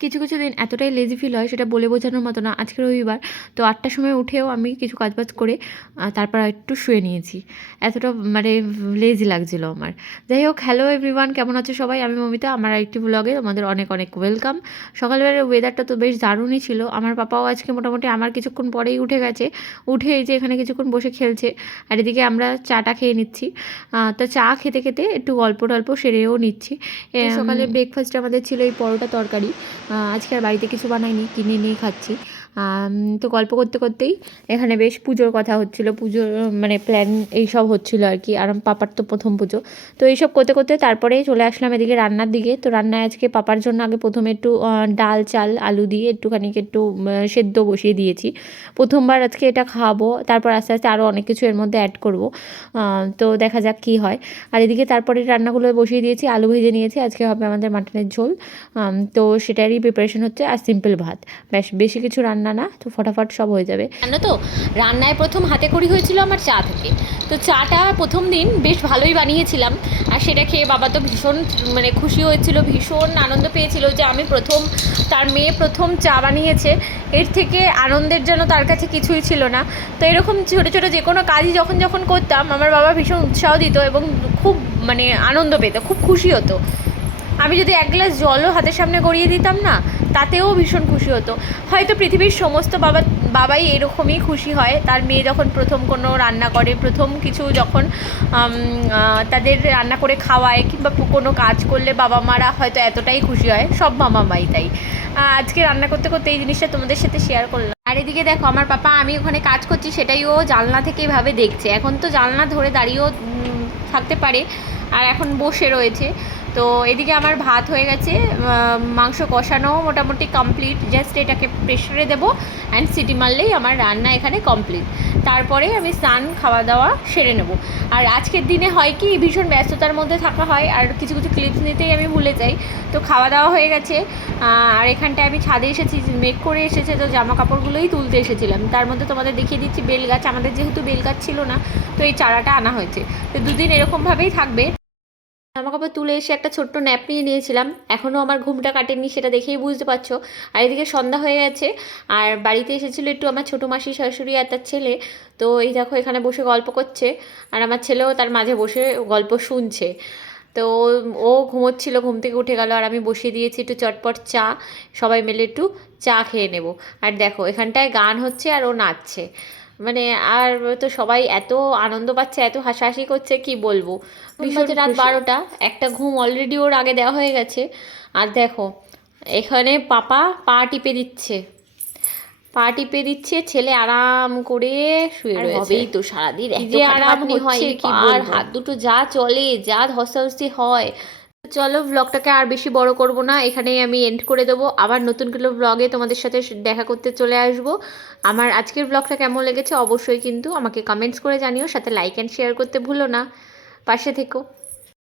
কিছু কিছু দিন এতটাই লেজি ফিল হয় সেটা বলে বোঝানোর মতো না। আজকে রবিবার, তো 8টার সময় উঠেও আমি কিছু কাজবাজ করে তারপর একটু শুয়ে নিয়েছি। এতটা মানে লেজি লাগছিল আমার। যাই হোক, হ্যালো এভরিওয়ান, কেমন আছো সবাই? আমি মমিতা, আমার আরেকটি ব্লগে তোমাদের অনেক অনেক ওয়েলকাম। সকালবেলার ওয়েদারটা তো বেশ দারুণই ছিল। আমার পাপাও আজকে মোটামুটি আমার কিছুক্ষণ পরেই উঠে গেছে। উঠে এই যে এখানে কিছুক্ষণ বসে খেলছে, আর এদিকে আমরা চাটা খেয়ে নিচ্ছি। তো চা খেতে খেতে একটু গল্প টল্প সেরেও নিচ্ছি। সকালে ব্রেকফাস্ট আমাদের ছিল এই পরোটা তরকারি। আজকে আর বাড়িতে কিছু বানাইনি, কিনে নিয়ে খাচ্ছি। তো গল্প করতে করতেই এখানে বেশ পুজোর কথা হচ্ছিলো, পুজোর মানে প্ল্যান এইসব হচ্ছিলো আর কি। আর পাপার তো প্রথম পুজো, তো এইসব করতে করতে তারপরে চলে আসলাম এদিকে রান্নার দিকে। তো রান্নায় আজকে পাপার জন্য আগে প্রথমে একটু ডাল চাল আলু দিয়ে একটুখানি একটু সেদ্ধ বসিয়ে দিয়েছি। প্রথমবার আজকে এটা খাওয়াবো, তারপর আস্তে আস্তে আরও অনেক কিছু এর মধ্যে অ্যাড করব। তো দেখা যাক কী হয়। আর এদিকে তারপরে রান্নাগুলো বসিয়ে দিয়েছি, আলু ভেজে নিয়েছি। আজকে হবে আমাদের মাটনের ঝোল, তো সেটারই প্রিপারেশন হচ্ছে। আর সিম্পল ভাত, ব্যাস, বেশি কিছু রান্না না, তো ফটাফট সব হয়ে যাবে। জানো তো, রান্নায় প্রথম হাতে খড়ি হয়েছিল আমার চা থেকে। তো চাটা প্রথম দিন বেশ ভালোই বানিয়েছিলাম, আর সেটা খেয়ে বাবা তো ভীষণ মানে খুশি হয়েছিল, ভীষণ আনন্দ পেয়েছিল যে আমি প্রথম, তার মেয়ে প্রথম চা বানিয়েছে। এর থেকে আনন্দের জন্য তার কাছে কিছুই ছিল না। তো এরকম ছোটো ছোটো যে কোনো কাজই যখন যখন করতাম, আমার বাবা ভীষণ উৎসাহ দিত এবং খুব মানে আনন্দ পেত, খুব খুশি হতো। আমি যদি এক গ্লাস জলও হাতের সামনে গড়িয়ে দিতাম না, তাতেও ভীষণ খুশি হতো। হয়তো পৃথিবীর সমস্ত বাবাই এরকমই খুশি হয় তার মেয়ে যখন প্রথম কোনো রান্না করে, প্রথম কিছু যখন তাদের রান্না করে খাওয়ায়, কিংবা কোনো কাজ করলে বাবা মারা হয়তো এতটাই খুশি হয়, সব মামা মাই তাই। আজকে রান্না করতে করতে এই জিনিসটা তোমাদের সাথে শেয়ার করলাম। আর এদিকে দেখো, আমার পাপা আমি ওখানে কাজ করছি সেটাই ও জানলা থেকে এভাবে দেখছে। এখন তো জানলা ধরে দাঁড়িয়েও থাকতে পারে, আর এখন বসে রয়েছে। তো এদিকে আমার ভাত হয়ে গেছে, মাংস কষানো মোটামুটি কমপ্লিট, জাস্ট এটাকে প্রেশারে দেবো অ্যান্ড সিটি মারলেই আমার রান্না এখানে কমপ্লিট। তারপরে আমি স্নান খাওয়া দাওয়া সেরে নেব। আর আজকের দিনে হয় কি, ভীষণ ব্যস্ততার মধ্যে থাকা হয় আর কিছু কিছু ক্লিপস নিতেই আমি ভুলে যাই। তো খাওয়া দাওয়া হয়ে গেছে, আর এখানটায় আমি ছাদে এসেছি, মেঘ করে এসেছে, তো জামা কাপড়গুলোই তুলতে এসেছিলাম। তার মধ্যে তোমাদের দেখিয়ে দিচ্ছি বেল গাছ, আমাদের যেহেতু বেল গাছ ছিল না, তো এই চারাটা আনা হয়েছে। তো দুদিন এরকমভাবেই থাকবে। জামা কাপড় তুলে এসে একটা ছোট্ট ন্যাপ নিয়ে নিয়েছিলাম, এখনও আমার ঘুমটা কাটেনি, সেটা দেখেই বুঝতে পারছো। আর এদিকে সন্ধ্যা হয়ে গেছে, আর বাড়িতে এসেছিলো একটু আমার ছোটো মাসি শাশুড়ি আর তার ছেলে। তো এই দেখো এখানে বসে গল্প করছে, আর আমার ছেলেও তার মাঝে বসে গল্প শুনছে। তো ও ঘুমোচ্ছিল, ঘুম থেকে উঠে গেল, আর আমি বসিয়ে দিয়েছি একটু চটপট চা। সবাই মিলে একটু চা খেয়ে নেব। আর দেখো এখানটায় গান হচ্ছে আর ও নাচছে, মানে আর তো সবাই এত আনন্দ পাচ্ছে, এত হাসাহাসি করছে, কি বলবো। ভীষণ রাত 12টা, একটা ঘুম অলরেডি ওর আগে দেওয়া হয়ে গেছে। আর দেখো এখানে পাপা পা টিপে দিচ্ছে, পা টিপে দিচ্ছে, ছেলে আরাম করে শুয়ে রয়েছে। হবেই তো, সারাদিন যে আরাম হচ্ছে, আর হাত দুটো যা চলে, যা ধস্তাধস্তি হয়। চলো ব্লগটাকে আর বেশি বড় করব না, এখানেই আমি এন্ড করে দেবো। আবার নতুন কোনো ব্লগে তোমাদের সাথে দেখা করতে চলে আসবো। আমার আজকের ব্লগটা কেমন লেগেছে অবশ্যই কিন্তু আমাকে কমেন্টস করে জানিও, সাথে লাইক অ্যান্ড শেয়ার করতে ভুলো না। পাশে থেকো।